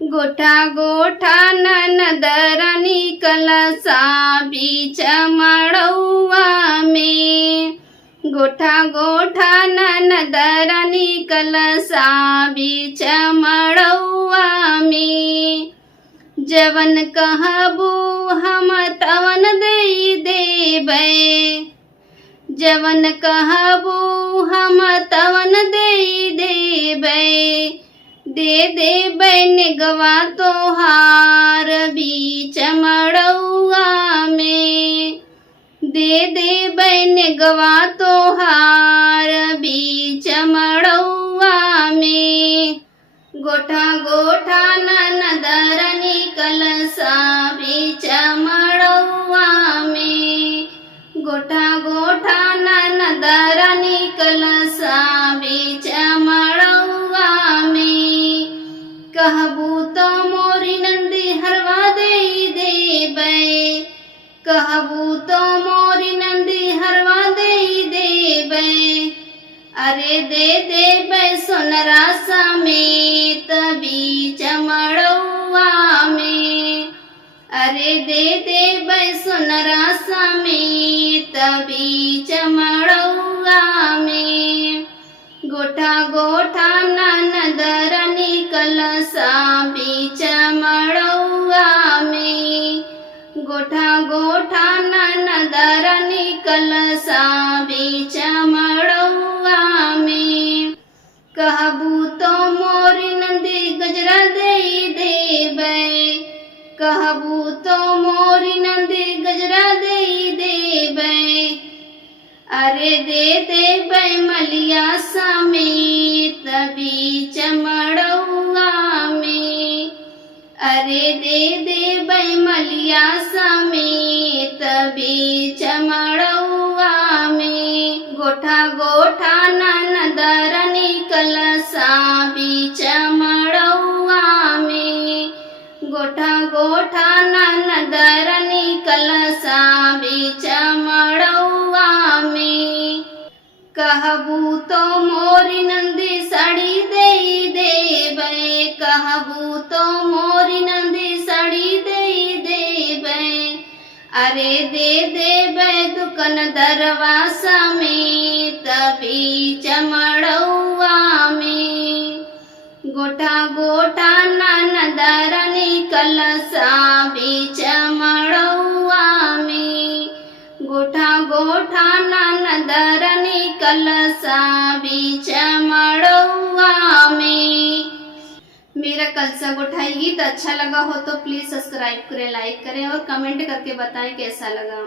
गोठा गोठा ननदरानी कलसा बीच मड़ौआ में। गोठा गोठा ननदरानी कलसा बीच मड़ौआ में। जवन कहबू हम तवन दे देबै, जवन कहबू हम तवन दे देबै। दे देबै नेगवा तोहार बीच मड़ौआ में। दे देबै नेगवा तोहार बीच मड़ौआ में। गोठा गोठा ननदरानी कलसा बीच मड़ौआ में। गोठा गोठा ननदरानी कलसा बीच मड़ौआ में। कहबू तो मोरी नंदी हरवा दे देबै, कहबू तो मोरी नंदी हरवा दे देबै। अरे दे देबै सोनरा समेत बीच मड़ौआ में। अरे दे देबै सोनरा समेत बीच मड़ौआ में। गोठा गोठा ननदरानी कलसा बीच मड़ौआ में। गोठा गोठा ननदरानी कलसा बीच मड़ौआ में। कहबू तो मोरी नंदी गजरा दे देबै, कहबू तो मोरी नंदी गजरा दे देबै। अरे दे देबै मलिया समेत बीच मड़ौआ में। अरे दे देबै मलिया समेत बीच मड़ौआ में। गोठा गोठा ननदरानी कलसा बीच मड़ौआ में। गोठा गोठा ननदरानी कलसा बीच मड़ौआ में। कहबू तो मोरी नंदी साड़ी दे देबै, कहबू तो मोरी नंदी साड़ी दे देबै। अरे दे देबै दुकान दरवा समेत बीच मड़ौआ में। गोठा गोठा ननदरानी कलसा बीच मड़ौआ में। गोठा गोठा ननदरानी कलसा बीच मड़ौआ में। मेरा कलसा गोठाई गीत अच्छा लगा हो तो प्लीज़ सब्सक्राइब करें, लाइक करें और कमेंट करके बताएं कैसा लगा।